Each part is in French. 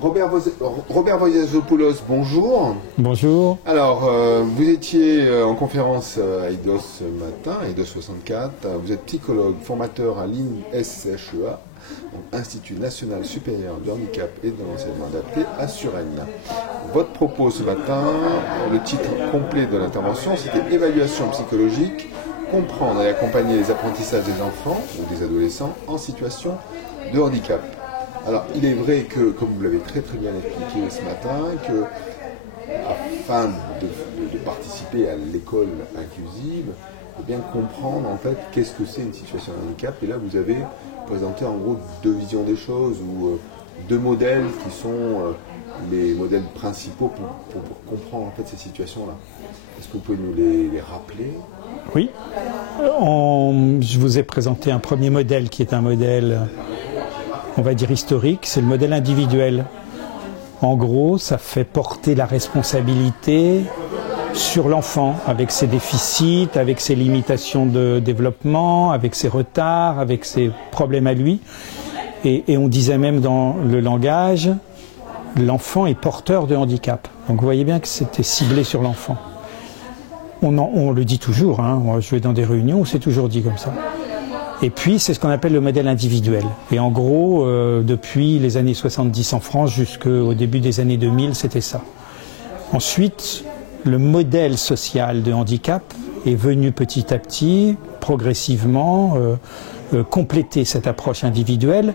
Robert Voiezopoulos, bonjour. Bonjour. Alors, vous étiez en conférence à IDOS ce matin, IDOS 64. Vous êtes psychologue, formateur à l'INSCHEA, Institut National Supérieur de Handicap et de l'Enseignement Adapté à Suresnes. Votre propos ce matin, le titre complet de l'intervention, c'était « Évaluation psychologique, comprendre et accompagner les apprentissages des enfants ou des adolescents en situation de handicap ». Alors, il est vrai que, comme vous l'avez très très bien expliqué ce matin, que afin de participer à l'école inclusive, il faut bien comprendre en fait qu'est-ce que c'est une situation de handicap. Et là, vous avez présenté en gros deux visions des choses, ou deux modèles qui sont les modèles principaux pour comprendre en fait ces situations-là. Est-ce que vous pouvez nous les rappeler ? Oui. Je vous ai présenté un premier modèle qui est un modèle, on va dire historique, c'est le modèle individuel. En gros, ça fait porter la responsabilité sur l'enfant, avec ses déficits, avec ses limitations de développement, avec ses retards, avec ses problèmes à lui. Et on disait même dans le langage, l'enfant est porteur de handicap. Donc vous voyez bien que c'était ciblé sur l'enfant. On le dit toujours, hein. Moi, je vais dans des réunions où c'est toujours dit comme ça. Et puis, c'est ce qu'on appelle le modèle individuel. Et en gros, depuis les années 70 en France jusqu'au début des années 2000, c'était ça. Ensuite, le modèle social de handicap est venu petit à petit, progressivement, compléter cette approche individuelle.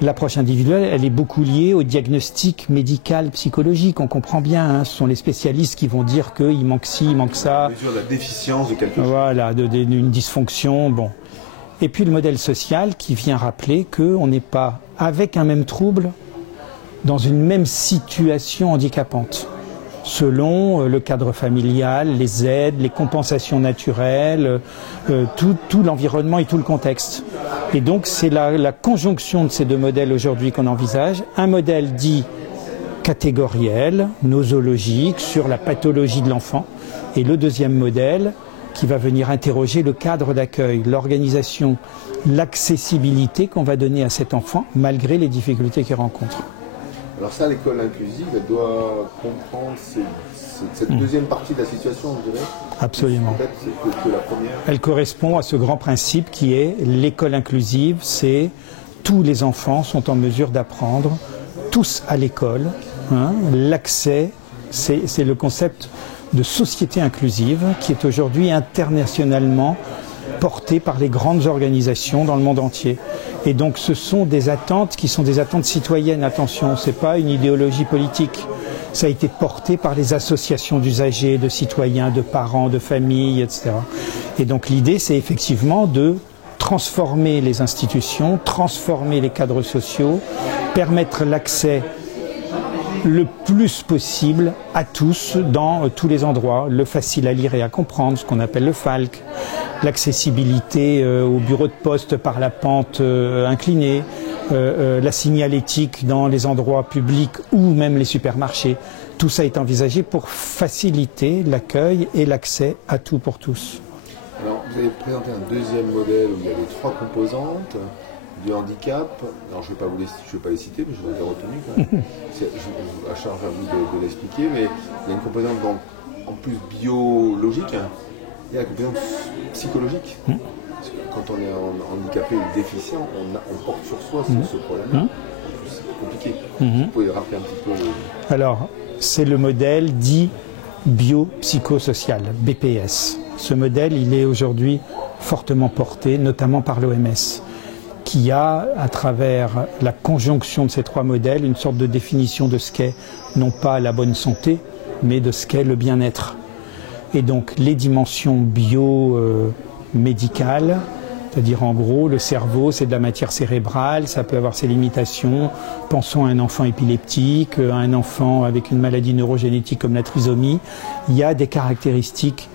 L'approche individuelle, elle est beaucoup liée au diagnostic médical psychologique. On comprend bien, hein, ce sont les spécialistes qui vont dire qu'il manque ci, il manque ça. Mesure la déficience de quelque chose. Voilà, d'une dysfonction, bon. Et puis le modèle social qui vient rappeler qu'on n'est pas avec un même trouble dans une même situation handicapante, selon le cadre familial, les aides, les compensations naturelles, tout l'environnement et tout le contexte. Et donc c'est la conjonction de ces deux modèles aujourd'hui qu'on envisage. Un modèle dit catégoriel, nosologique, sur la pathologie de l'enfant, et le deuxième modèle qui va venir interroger le cadre d'accueil, l'organisation, l'accessibilité qu'on va donner à cet enfant malgré les difficultés qu'il rencontre. Alors ça, l'école inclusive, elle doit comprendre cette deuxième partie de la situation, je dirais. Absolument. En fait, c'est que la première. Elle correspond à ce grand principe qui est l'école inclusive, c'est tous les enfants sont en mesure d'apprendre, tous à l'école. Hein, l'accès, c'est le concept de société inclusive qui est aujourd'hui internationalement porté par les grandes organisations dans le monde entier. Et donc ce sont des attentes qui sont des attentes citoyennes, attention, ce n'est pas une idéologie politique. Ça a été porté par les associations d'usagers, de citoyens, de parents, de familles, etc. Et donc l'idée, c'est effectivement de transformer les institutions, transformer les cadres sociaux, permettre l'accès le plus possible à tous dans tous les endroits, le facile à lire et à comprendre, ce qu'on appelle le FALC, l'accessibilité au bureau de poste par la pente inclinée, la signalétique dans les endroits publics ou même les supermarchés. Tout ça est envisagé pour faciliter l'accueil et l'accès à tout pour tous. Alors, vous avez présenté un deuxième modèle où il y avait trois composantes du handicap. Alors, je ne vais pas les citer, mais je les ai retenues quand même. À charge à vous de l'expliquer, mais il y a une composante donc, en plus biologique, hein, et la composante psychologique. Parce que quand on est handicapé ou déficient, on porte sur soi ce problème-là. En plus, c'est compliqué. Vous pouvez rappeler un petit peu Alors, c'est le modèle dit biopsychosocial, BPS. Ce modèle, il est aujourd'hui fortement porté, notamment par l'OMS, qui a, à travers la conjonction de ces trois modèles, une sorte de définition de ce qu'est, non pas la bonne santé, mais de ce qu'est le bien-être. Et donc, les dimensions biomédicales, c'est-à-dire en gros, le cerveau, c'est de la matière cérébrale, ça peut avoir ses limitations. Pensons à un enfant épileptique, à un enfant avec une maladie neurogénétique comme la trisomie. Il y a des caractéristiques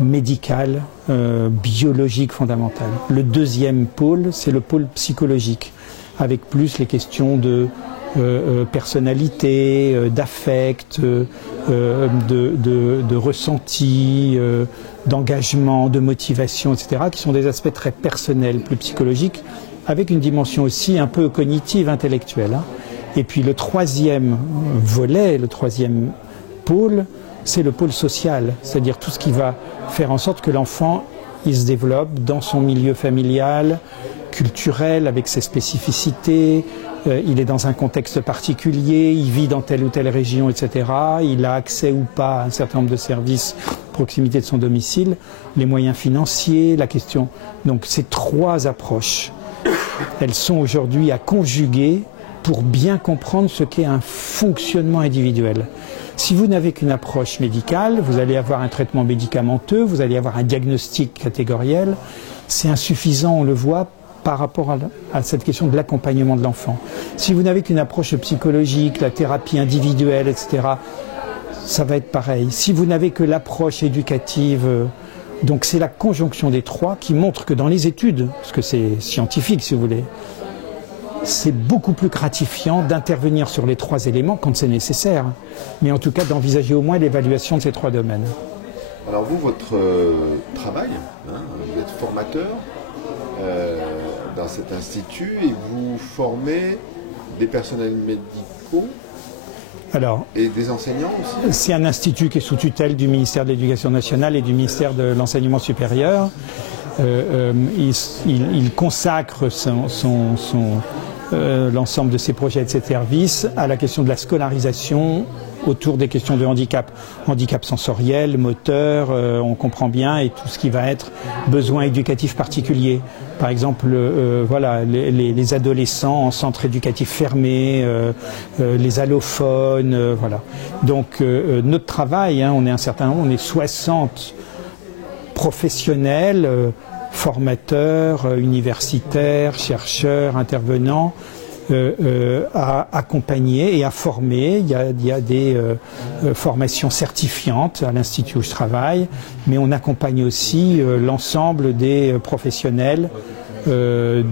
médicales, biologiques fondamentales. Le deuxième pôle, c'est le pôle psychologique, avec plus les questions de personnalité, d'affect, de ressenti, d'engagement, de motivation, etc., qui sont des aspects très personnels, plus psychologiques, avec une dimension aussi un peu cognitive, intellectuelle. Hein. Et puis le troisième volet, le troisième pôle, c'est le pôle social, c'est-à-dire tout ce qui va faire en sorte que l'enfant il se développe dans son milieu familial, culturel, avec ses spécificités, il est dans un contexte particulier, il vit dans telle ou telle région, etc. Il a accès ou pas à un certain nombre de services à proximité de son domicile, les moyens financiers, la question. Donc ces trois approches, elles sont aujourd'hui à conjuguer pour bien comprendre ce qu'est un fonctionnement individuel. Si vous n'avez qu'une approche médicale, vous allez avoir un traitement médicamenteux, vous allez avoir un diagnostic catégoriel. C'est insuffisant, on le voit, par rapport à cette question de l'accompagnement de l'enfant. Si vous n'avez qu'une approche psychologique, la thérapie individuelle, etc., ça va être pareil. Si vous n'avez que l'approche éducative, donc c'est la conjonction des trois qui montre que dans les études, parce que c'est scientifique si vous voulez, c'est beaucoup plus gratifiant d'intervenir sur les trois éléments quand c'est nécessaire, mais en tout cas d'envisager au moins l'évaluation de ces trois domaines. Alors vous, votre travail, vous êtes formateur dans cet institut et vous formez des personnels médicaux et des enseignants aussi. C'est un institut qui est sous tutelle du ministère de l'Éducation nationale et du ministère de l'Enseignement supérieur. Il consacre l'ensemble de ses projets et de ses services à la question de la scolarisation autour des questions de handicap. Handicap sensoriel, moteur, on comprend bien, et tout ce qui va être besoins éducatifs particuliers. Par exemple, voilà, les adolescents en centre éducatif fermé, les allophones, voilà. Donc notre travail, on est un certain nombre, on est 60 professionnels, formateurs, universitaires, chercheurs, intervenants, à accompagner et à former. Il y a des formations certifiantes à l'Institut où je travaille, mais on accompagne aussi l'ensemble des professionnels de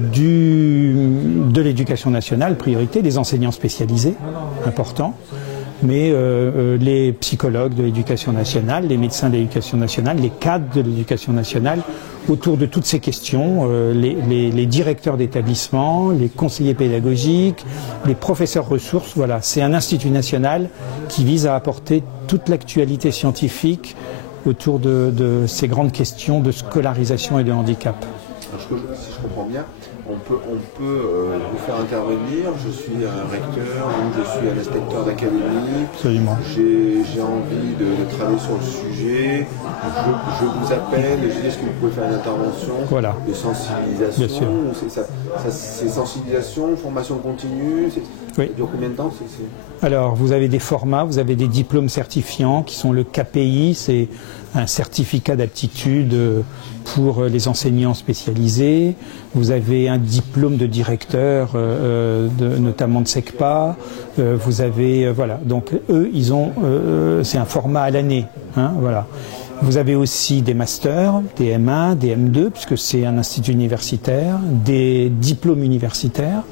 l'éducation nationale, priorité, les enseignants spécialisés, important, mais les psychologues de l'éducation nationale, les médecins de l'éducation nationale, les cadres de l'éducation nationale, autour de toutes ces questions, les directeurs d'établissement, les conseillers pédagogiques, les professeurs ressources, voilà, c'est un institut national qui vise à apporter toute l'actualité scientifique autour de ces grandes questions de scolarisation et de handicap. Alors, si je comprends bien, on peut vous faire intervenir. Je suis un recteur ou je suis un inspecteur d'académie. Absolument. J'ai envie de travailler sur le sujet. Je vous appelle et je dis est-ce que vous pouvez faire une intervention de sensibilisation. Bien sûr. C'est sensibilisation, formation continue. Ça dure combien de temps Alors, vous avez des formats, vous avez des diplômes certifiants qui sont le KPI, c'est un certificat d'aptitude pour les enseignants spécialisés. Vous avez un diplôme de directeur, notamment de SECPA. Vous avez, voilà, donc eux, ils ont, c'est un format à l'année, voilà. Vous avez aussi des masters, des M1, des M2, puisque c'est un institut universitaire, des diplômes universitaires.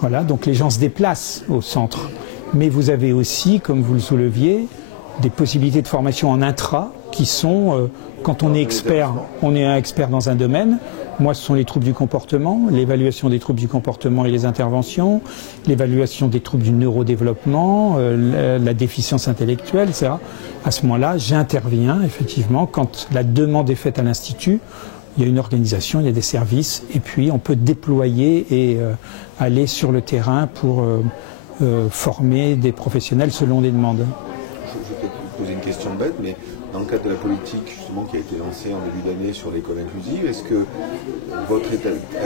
Voilà, donc les gens se déplacent au centre. Mais vous avez aussi, comme vous le souleviez, des possibilités de formation en intra qui sont, quand on est expert, on est un expert dans un domaine. Moi, ce sont les troubles du comportement, l'évaluation des troubles du comportement et les interventions, l'évaluation des troubles du neurodéveloppement, la déficience intellectuelle, etc. À ce moment-là, j'interviens effectivement quand la demande est faite à l'Institut. Il y a une organisation, il y a des services, et puis on peut déployer et aller sur le terrain pour former des professionnels selon les demandes. Je vais peut-être vous poser une question bête, mais dans le cadre de la politique justement qui a été lancée en début d'année sur l'école inclusive, est-ce que votre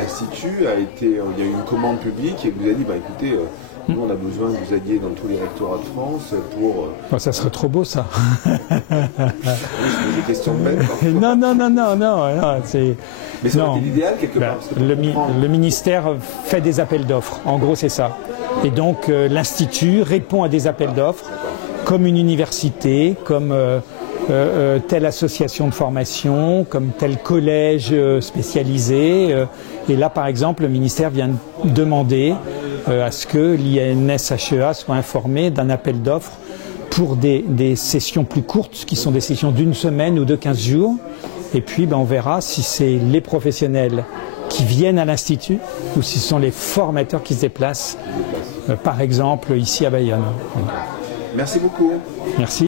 institut il y a eu une commande publique et vous a dit, écoutez, nous on a besoin que vous aidiez dans tous les rectorats de France pour... ça serait trop beau ça. Oui, c'est des questions bêtes. Non, c'est... Mais ça aurait été l'idéal quelque part. Le ministère fait des appels d'offres, en gros c'est ça. Et donc l'Institut répond à des appels d'offres, comme une université, comme telle association de formation, comme tel collège spécialisé. Et là, par exemple, le ministère vient demander à ce que l'INSHEA soit informé d'un appel d'offres pour des sessions plus courtes, qui sont des sessions d'1 semaine ou de 15 jours. Et puis, on verra si c'est les professionnels qui viennent à l'Institut ou si ce sont les formateurs qui se déplacent, par exemple ici à Bayonne. Merci beaucoup. Merci.